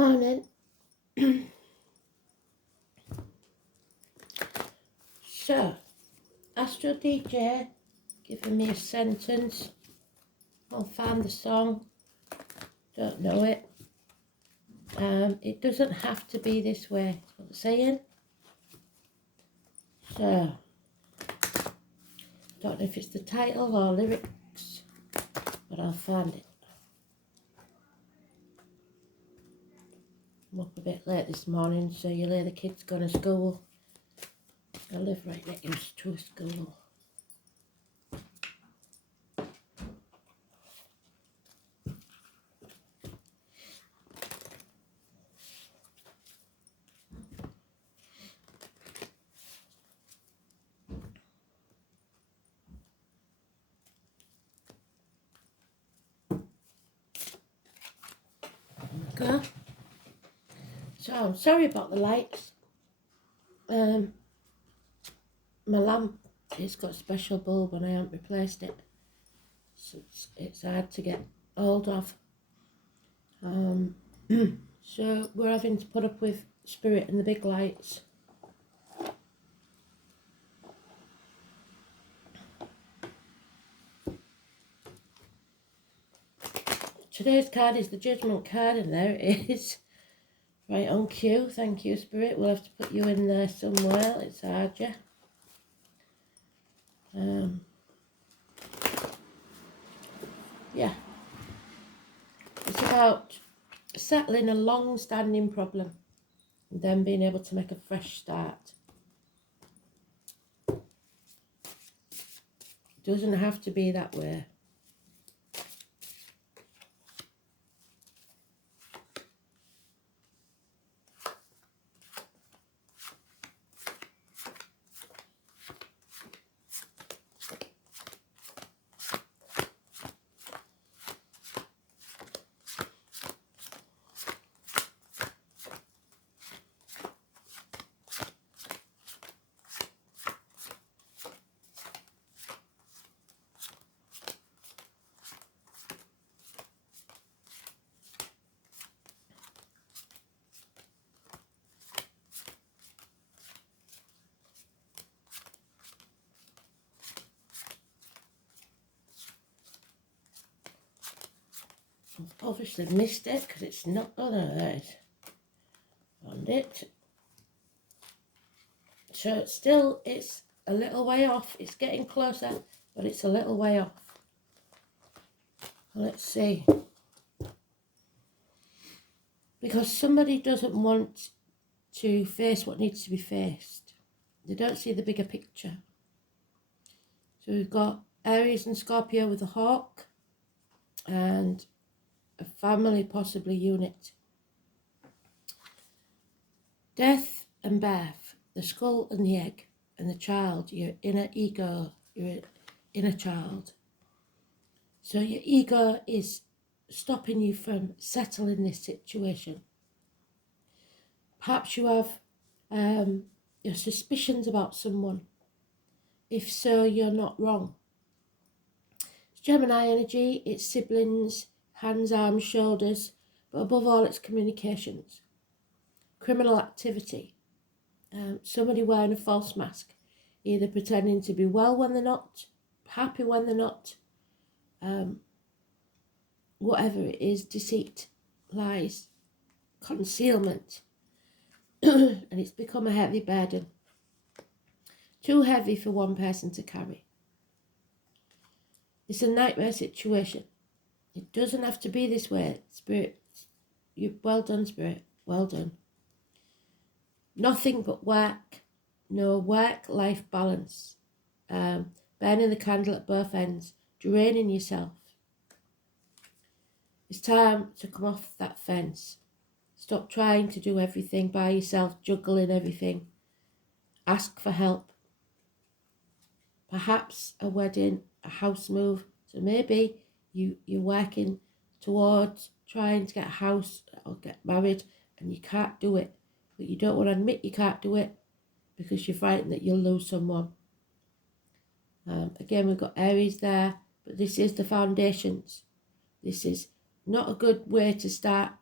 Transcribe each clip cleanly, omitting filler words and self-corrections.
Morning. So, Astro DJ giving me a sentence. I'll find the song. Don't know it. It doesn't have to be this way. That's what they're saying. So, don't know if it's the title or lyrics, but I'll find it. I'm up a bit late this morning, so you hear the kids going to school. I live right next to a school. Go. So I'm sorry about the lights. My lamp has got a special bulb and I haven't replaced it, so it's hard to get hold of. So we're having to put up with Spirit and the big lights. Today's card is the Judgment card, and there it is. Right on cue. Thank you, Spirit. We'll have to put you in there somewhere. It's hard, yeah. Yeah. It's about settling a long-standing problem and then being able to make a fresh start. It doesn't have to be that way. I've obviously missed it because it's not on there. Found it. So it's a little way off. It's getting closer, but it's a little way off. Let's see. Because somebody doesn't want to face what needs to be faced. They don't see the bigger picture. So we've got Aries and Scorpio with a hawk and a family possibly unit. Death and birth, the skull and the egg and the child, your inner ego, your inner child. So your ego is stopping you from settling this situation. Perhaps you have your suspicions about someone. If so, you're not wrong. It's Gemini energy, it's siblings, hands, arms, shoulders, but above all it's communications. Criminal activity. Somebody wearing a false mask, either pretending to be well when they're not, happy when they're not, whatever it is, deceit, lies, concealment. And it's become a heavy burden. Too heavy for one person to carry. It's a nightmare situation. It doesn't have to be this way, Spirit. Well done, Spirit. Well done. Nothing but work. No work-life balance. Burning the candle at both ends. Draining yourself. It's time to come off that fence. Stop trying to do everything by yourself, juggling everything. Ask for help. Perhaps a wedding, a house move. So maybe you're working towards trying to get a house or get married and you can't do it. But you don't want to admit you can't do it because you're frightened that you'll lose someone. Again, we've got Aries there, but this is the foundations. This is not a good way to start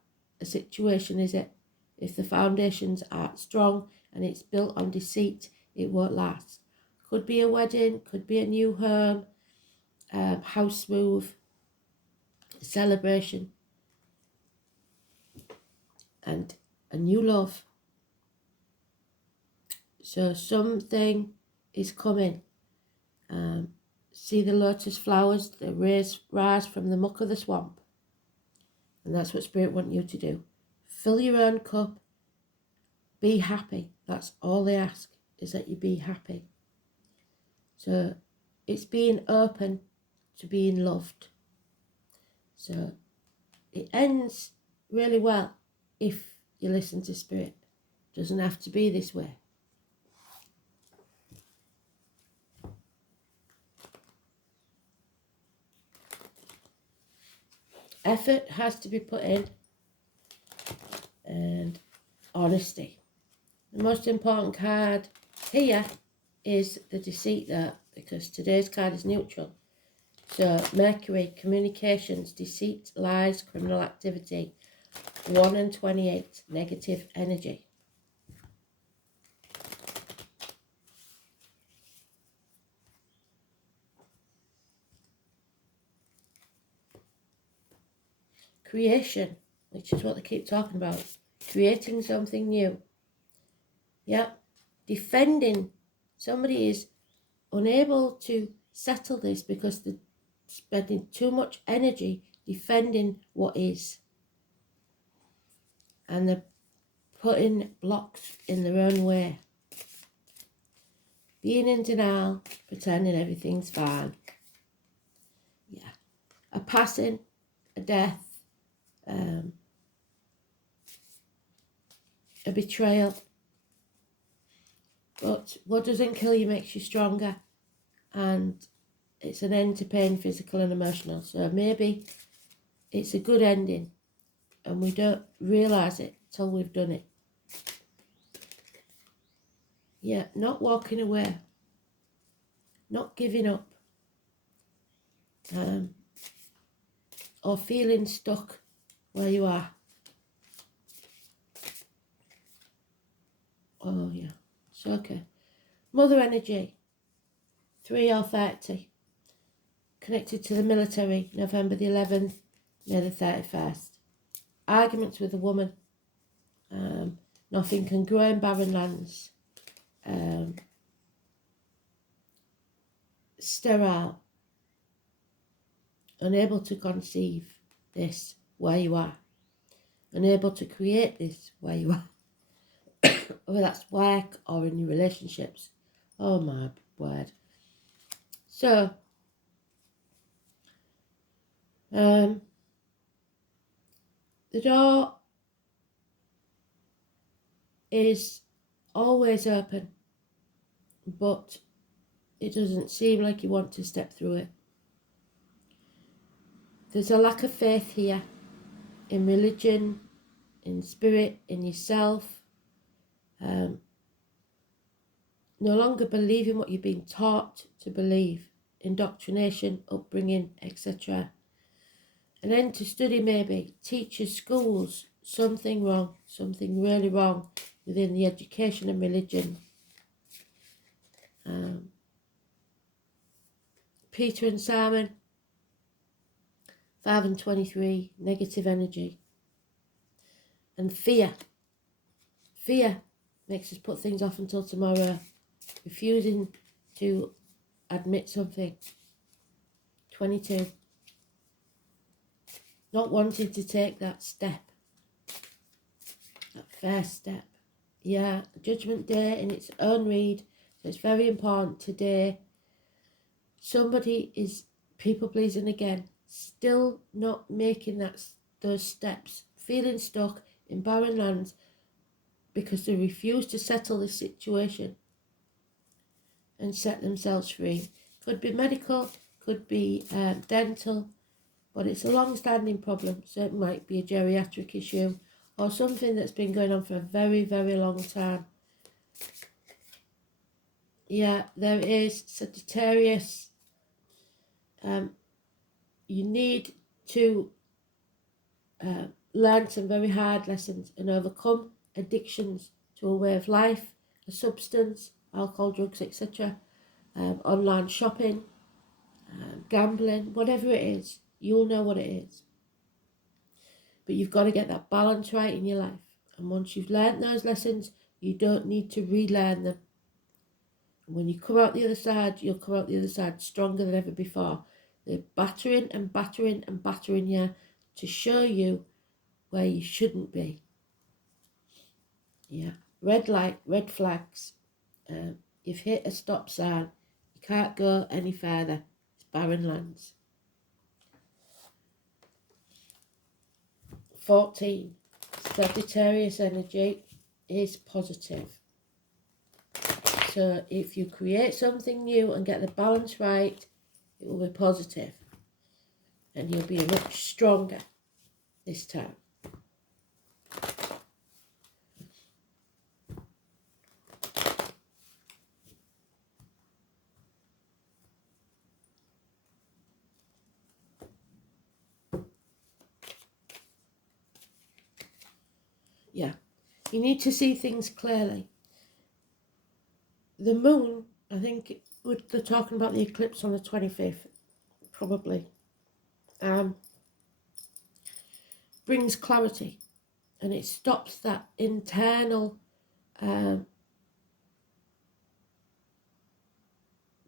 a situation, is it? If the foundations aren't strong and it's built on deceit, it won't last. Could be a wedding, could be a new home, house move, celebration, and a new love. So something is coming. See the lotus flowers, they rise from the muck of the swamp. And that's what Spirit want you to do. Fill your own cup. Be happy. That's all they ask, is that you be happy. So it's being open to being loved. So it ends really well if you listen to Spirit. It doesn't have to be this way. Effort has to be put in, and honesty. The most important card here is the deceit there, because today's card is neutral. So Mercury, communications, deceit, lies, criminal activity, 1 and 28, negative energy. Creation, which is what they keep talking about. Creating something new. Yeah. Defending. Somebody is unable to settle this because they're spending too much energy defending what is. And they're putting blocks in their own way. Being in denial, pretending everything's fine. Yeah. A passing, a death, a betrayal. But what doesn't kill you makes you stronger. And it's an end to pain, physical and emotional. So maybe it's a good ending and we don't realise it till we've done it. Yeah, not walking away. Not giving up. Or feeling stuck where you are. Oh yeah, it's okay. Mother energy, 3 or 30. Connected to the military, November the 11th, May the 31st. Arguments with a woman. Nothing can grow in barren lands. Sterile. Unable to conceive this where you are. Unable to create this where you are. Whether that's work or in your relationships. Oh my word. So, the door is always open, but it doesn't seem like you want to step through it. There's a lack of faith here in religion, in spirit, in yourself. No longer believing what you've been taught to believe. Indoctrination, upbringing, etc. An end to study maybe. Teachers, schools, something wrong. Something really wrong within the education and religion. Peter and Simon, 5 and 23, negative energy. And fear. Fear makes us put things off until tomorrow. Refusing to admit something. 22. Not wanting to take that step. That first step. Yeah, Judgment Day in its own read. So it's very important today. Somebody is people pleasing again. Still not making those steps. Feeling stuck in barren lands because they refuse to settle the situation and set themselves free. Could be medical, could be dental, but it's a long-standing problem. So it might be a geriatric issue or something that's been going on for a very, very long time. Yeah, there is Sagittarius. You need to learned some very hard lessons and overcome addictions to a way of life, a substance, alcohol, drugs, etc., online shopping, gambling, whatever it is, you'll know what it is. But you've got to get that balance right in your life. And once you've learned those lessons, you don't need to relearn them. And when you come out the other side, you'll come out the other side stronger than ever before. They're battering and battering and battering you to show you where you shouldn't be. Yeah, red light, red flags. You've hit a stop sign. You can't go any further. It's barren lands. 14. Sagittarius energy is positive. So if you create something new and get the balance right, it will be positive. And you'll be much stronger this time. Yeah, you need to see things clearly. The moon, I think they're talking about the eclipse on the 25th, probably, brings clarity, and it stops that internal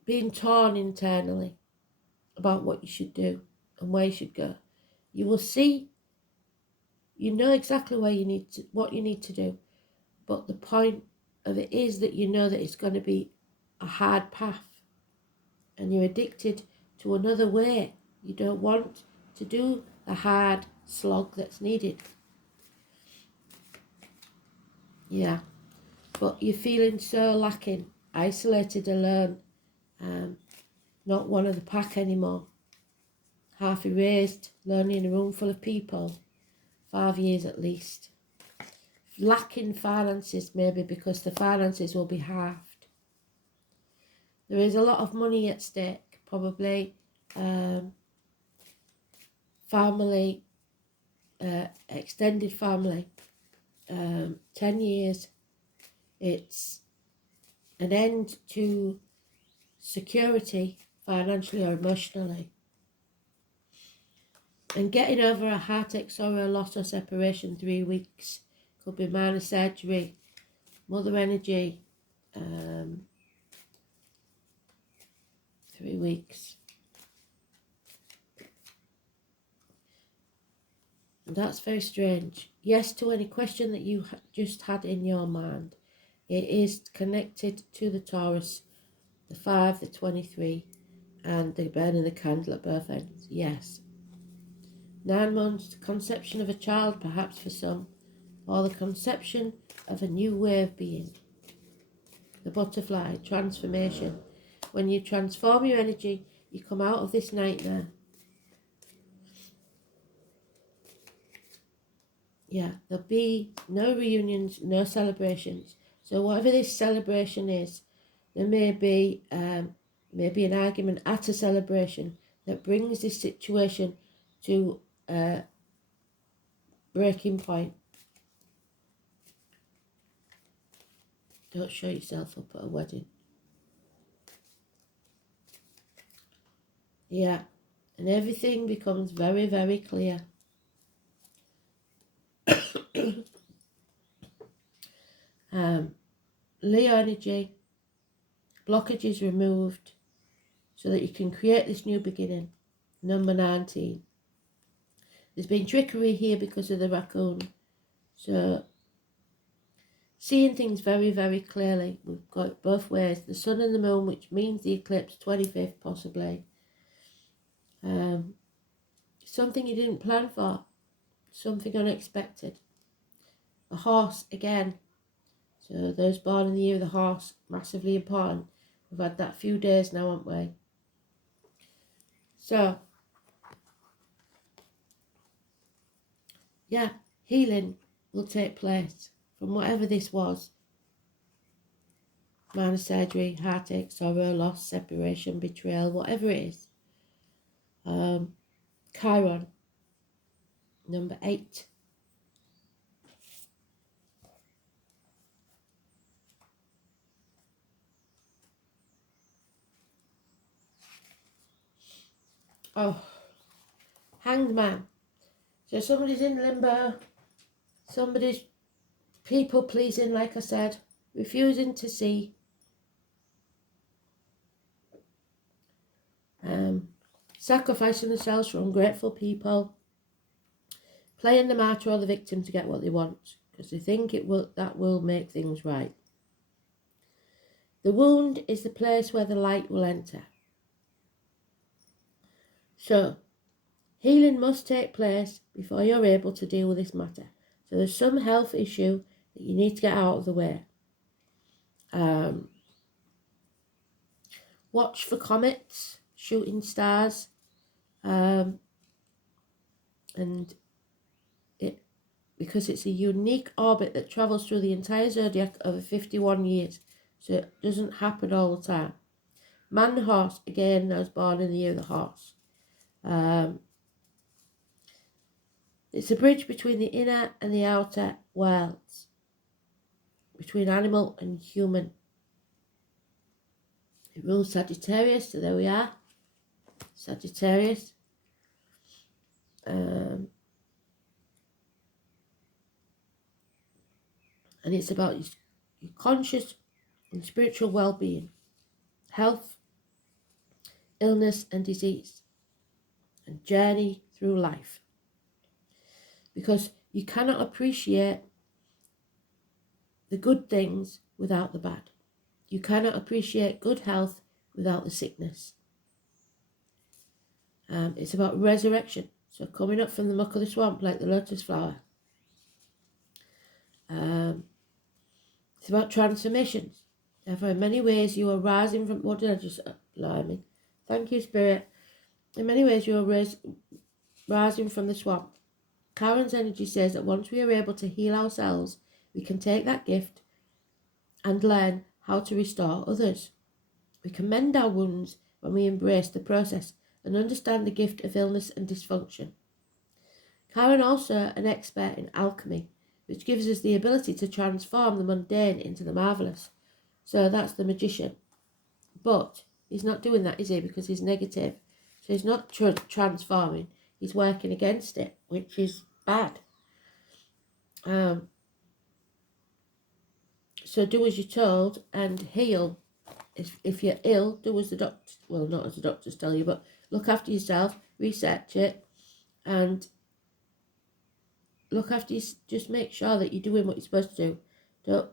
being torn internally about what you should do and where you should go. You will see, you know exactly where you need to, what you need to do, but the point of it is that you know that it's going to be a hard path and you're addicted to another way. You don't want to do the hard slog that's needed. Yeah, but you're feeling so lacking, isolated, alone, not one of the pack anymore, half erased, lonely in a room full of people, 5 years at least. Lacking finances, maybe because the finances will be halved. There is a lot of money at stake, probably. Family, extended family, 10 years. It's an end to security, financially or emotionally. And getting over a heartache, sorrow, loss or separation, 3 weeks. Could be minor surgery, mother energy, 3 weeks. And that's very strange. Yes to any question that you just had in your mind. It is connected to the Taurus, the 5, the 23, and the burning the candle at both ends. Yes. 9 months, conception of a child, perhaps for some, or the conception of a new way of being. The butterfly, transformation. When you transform your energy, you come out of this nightmare. Yeah, there'll be no reunions, no celebrations. So whatever this celebration is, there may be an argument at a celebration that brings this situation to a breaking point. Don't show yourself up at a wedding. Yeah, and everything becomes very, very clear. Leo energy, blockages removed so that you can create this new beginning. Number 19. There's been trickery here because of the raccoon. So, seeing things very, very clearly. We've got it both ways. The sun and the moon, which means the eclipse, 25th possibly. Something you didn't plan for. Something unexpected. A horse, again. So those born in the year of the horse, massively important. We've had that few days now, haven't we? So, yeah, healing will take place from whatever this was. Minor surgery, heartache, sorrow, loss, separation, betrayal, whatever it is. Chiron, number 8. Oh, Hanged Man. So somebody's in limbo, somebody's people pleasing, like I said, refusing to see. Sacrificing themselves for ungrateful people, playing the martyr or the victim to get what they want, because they think that will make things right. The wound is the place where the light will enter. So, healing must take place before you're able to deal with this matter. So there's some health issue that you need to get out of the way. Watch for comets, shooting stars, and because it's a unique orbit that travels through the entire zodiac over 51 years, so it doesn't happen all the time. Man horse, again, I was born in the year of the horse. It's a bridge between the inner and the outer worlds, between animal and human. It rules Sagittarius, so there we are, Sagittarius. And it's about your conscious and spiritual well-being, health, illness and disease, and journey through life. Because you cannot appreciate the good things without the bad. You cannot appreciate good health without the sickness. It's about resurrection. So coming up from the muck of the swamp like the lotus flower. It's about transformations. Therefore, in many ways, you are rising from... What did I just... Blimey. Thank you, Spirit. In many ways, you are rising from the swamp. Karen's energy says that once we are able to heal ourselves, we can take that gift and learn how to restore others. We can mend our wounds when we embrace the process and understand the gift of illness and dysfunction. Karen also an expert in alchemy, which gives us the ability to transform the mundane into the marvellous. So that's the magician. But he's not doing that, is he? Because he's negative. So he's not transforming. He's working against it, which is bad. So do as you're told and heal. If you're ill, do as the doctor, well, not as the doctors tell you, but look after yourself, research it, and look after you. Just make sure that you're doing what you're supposed to do. Don't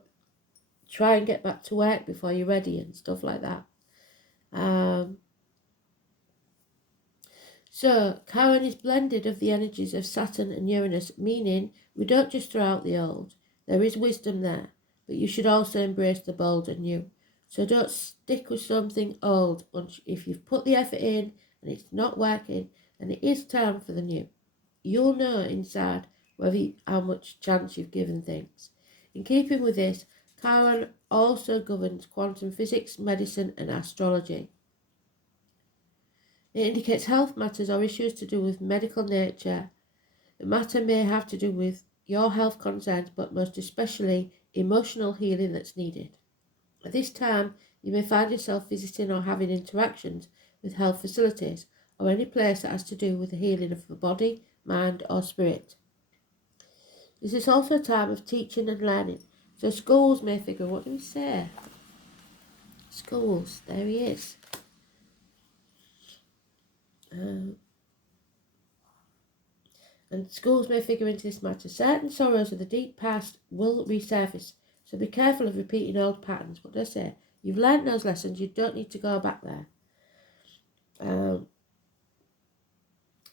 try and get back to work before you're ready and stuff like that. So Chiron is blended of the energies of Saturn and Uranus, meaning we don't just throw out the old. There is wisdom there, but you should also embrace the bold and new. So don't stick with something old. If you've put the effort in and it's not working, then it is time for the new. You'll know inside how much chance you've given things. In keeping with this, Chiron also governs quantum physics, medicine and astrology. It indicates health matters or issues to do with medical nature. The matter may have to do with your health concerns, but most especially emotional healing that's needed. At this time, you may find yourself visiting or having interactions with health facilities or any place that has to do with the healing of the body, mind or spirit. This is also a time of teaching and learning. So schools may figure, what do we say? Schools, there he is. And schools may figure into this matter. Certain sorrows of the deep past will resurface, so be careful of repeating old patterns. What do I say? You've learnt those lessons, you don't need to go back there.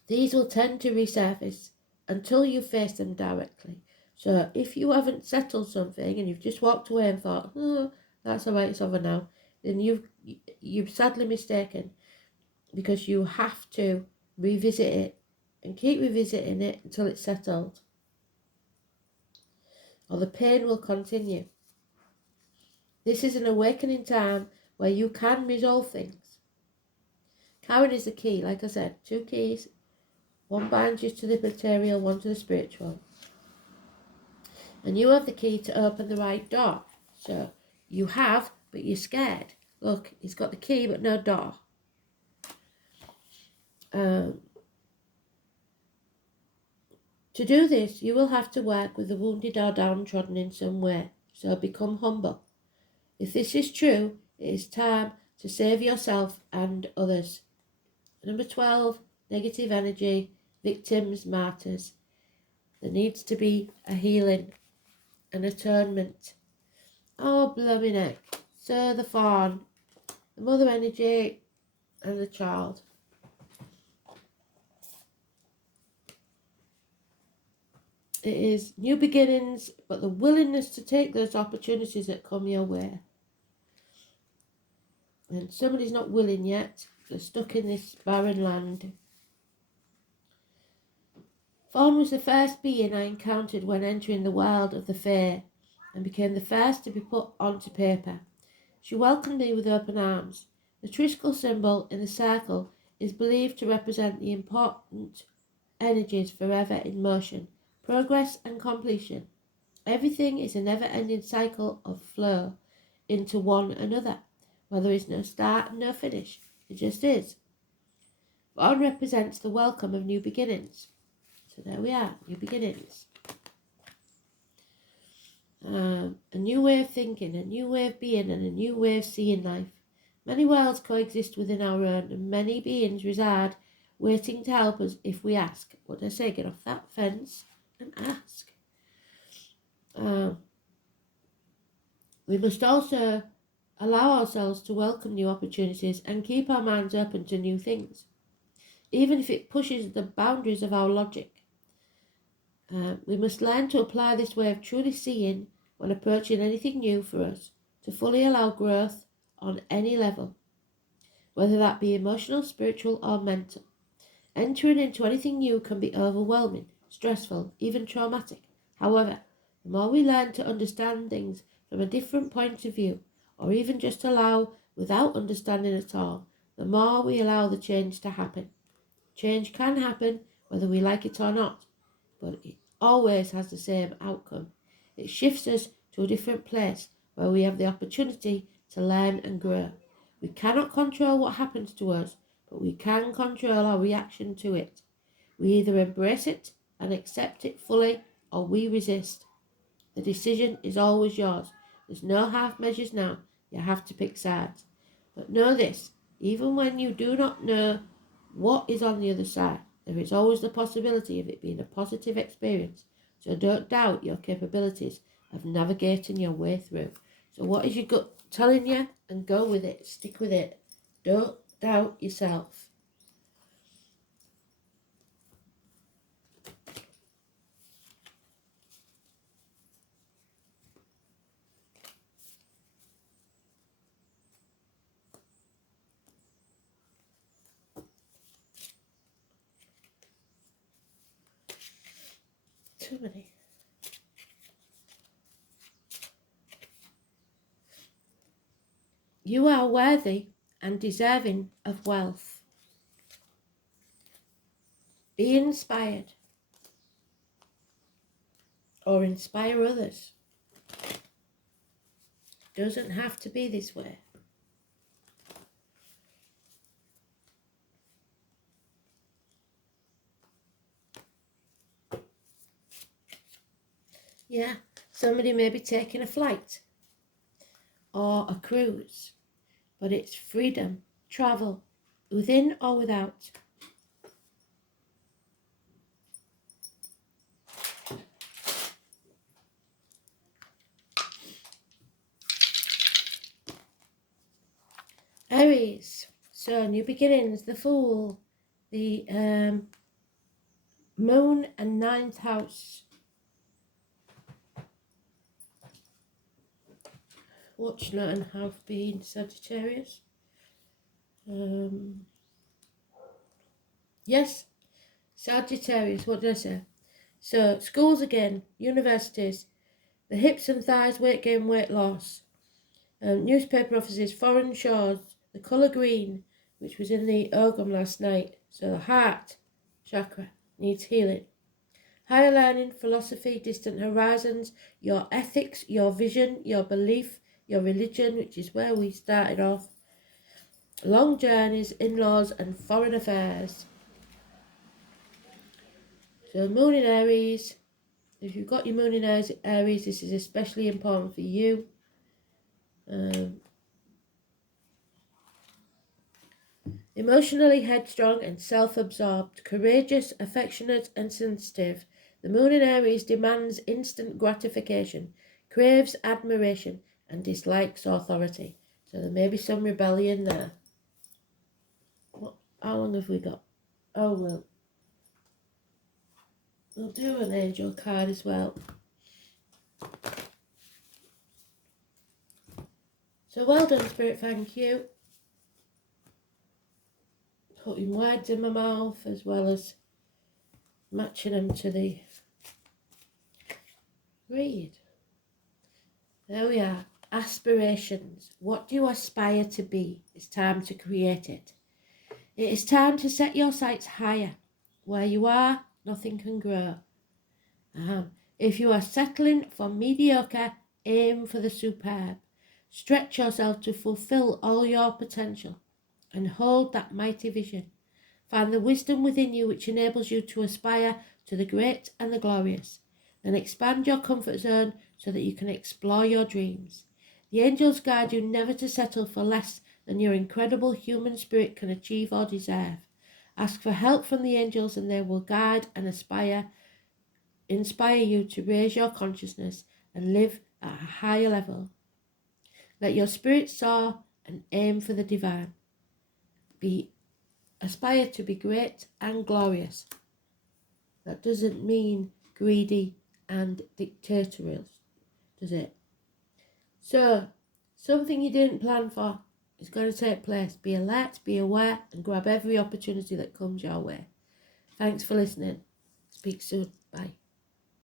These will tend to resurface until you face them directly. So if you haven't settled something and you've just walked away and thought, oh, that's all right, it's over now, then you're sadly mistaken, because you have to revisit it and keep revisiting it until it's settled, or the pain will continue. This is an awakening time where you can resolve things. Chiron is the key, like I said, 2 keys. One binds you to the material, one to the spiritual. And you have the key to open the right door. So you have, but you're scared. Look, he's got the key but no door. To do this, you will have to work with the wounded or downtrodden in some way, so become humble. If this is true, it is time to save yourself and others. Number 12, negative energy, victims, martyrs. There needs to be a healing, an atonement. Oh, blooming heck. So the fawn, the mother energy, and the child. It is new beginnings, but the willingness to take those opportunities that come your way. And somebody's not willing yet. They're stuck in this barren land. Fawn was the first being I encountered when entering the world of the fae, and became the first to be put onto paper. She welcomed me with open arms. The Triskel symbol in the circle is believed to represent the important energies forever in motion, progress and completion. Everything is a never-ending cycle of flow into one another, where there is no start and no finish. It just is. Fawn represents the welcome of new beginnings. So there we are, new beginnings. A new way of thinking, a new way of being, and a new way of seeing life. Many worlds coexist within our own, and many beings reside, waiting to help us if we ask. What do I say? Get off that fence and ask. We must also allow ourselves to welcome new opportunities and keep our minds open to new things, even if it pushes the boundaries of our logic. We must learn to apply this way of truly seeing when approaching anything new for us, to fully allow growth on any level, whether that be emotional, spiritual, or mental. Entering into anything new can be overwhelming, stressful, even traumatic. However, the more we learn to understand things from a different point of view, or even just allow without understanding at all, the more we allow the change to happen. Change can happen whether we like it or not, but it always has the same outcome. It shifts us to a different place where we have the opportunity to learn and grow. We cannot control what happens to us, but we can control our reaction to it. We either embrace it and accept it fully, or we resist. The decision is always yours. There's no half measures now. You have to pick sides. But know this, even when you do not know what is on the other side, there is always the possibility of it being a positive experience. So don't doubt your capabilities of navigating your way through. So what is your gut telling you? And go with it. Stick with it. Don't doubt yourself. Too many. You are worthy and deserving of wealth. Be inspired, or inspire others. Doesn't have to be this way. Yeah, somebody may be taking a flight or a cruise, but it's freedom, travel, within or without. Aries, so new beginnings, the Fool, the Moon and 9th house. Watch not and have been Sagittarius. Yes, Sagittarius, what did I say? So, schools again, universities, the hips and thighs, weight gain, weight loss, newspaper offices, foreign shores, the colour green, which was in the Ogum last night. So, the heart chakra needs healing. Higher learning, philosophy, distant horizons, your ethics, your vision, your belief, your religion, which is where we started off. Long journeys, in-laws, and foreign affairs. So Moon in Aries, if you've got your Moon in Aries, this is especially important for you. Emotionally headstrong and self-absorbed, courageous, affectionate and sensitive, the Moon in Aries demands instant gratification, craves admiration and dislikes authority. So there may be some rebellion there. How long have we got? Oh, well, we'll do an angel card as well. So well done, Spirit, thank you. Putting words in my mouth as well as matching them to the read. There we are. Aspirations. What do you aspire to be? It's time to create it. It is time to set your sights higher. Where you are, nothing can grow. If you are settling for mediocre, aim for the superb. Stretch yourself to fulfill all your potential and hold that mighty vision. Find the wisdom within you which enables you to aspire to the great and the glorious. Then expand your comfort zone so that you can explore your dreams. The angels guide you never to settle for less than your incredible human spirit can achieve or deserve. Ask for help from the angels and they will guide and inspire you to raise your consciousness and live at a higher level. Let your spirit soar and aim for the divine. Aspire to be great and glorious. That doesn't mean greedy and dictatorial, does it? So, something you didn't plan for is going to take place. Be alert, be aware, and grab every opportunity that comes your way. Thanks for listening. Speak soon. Bye.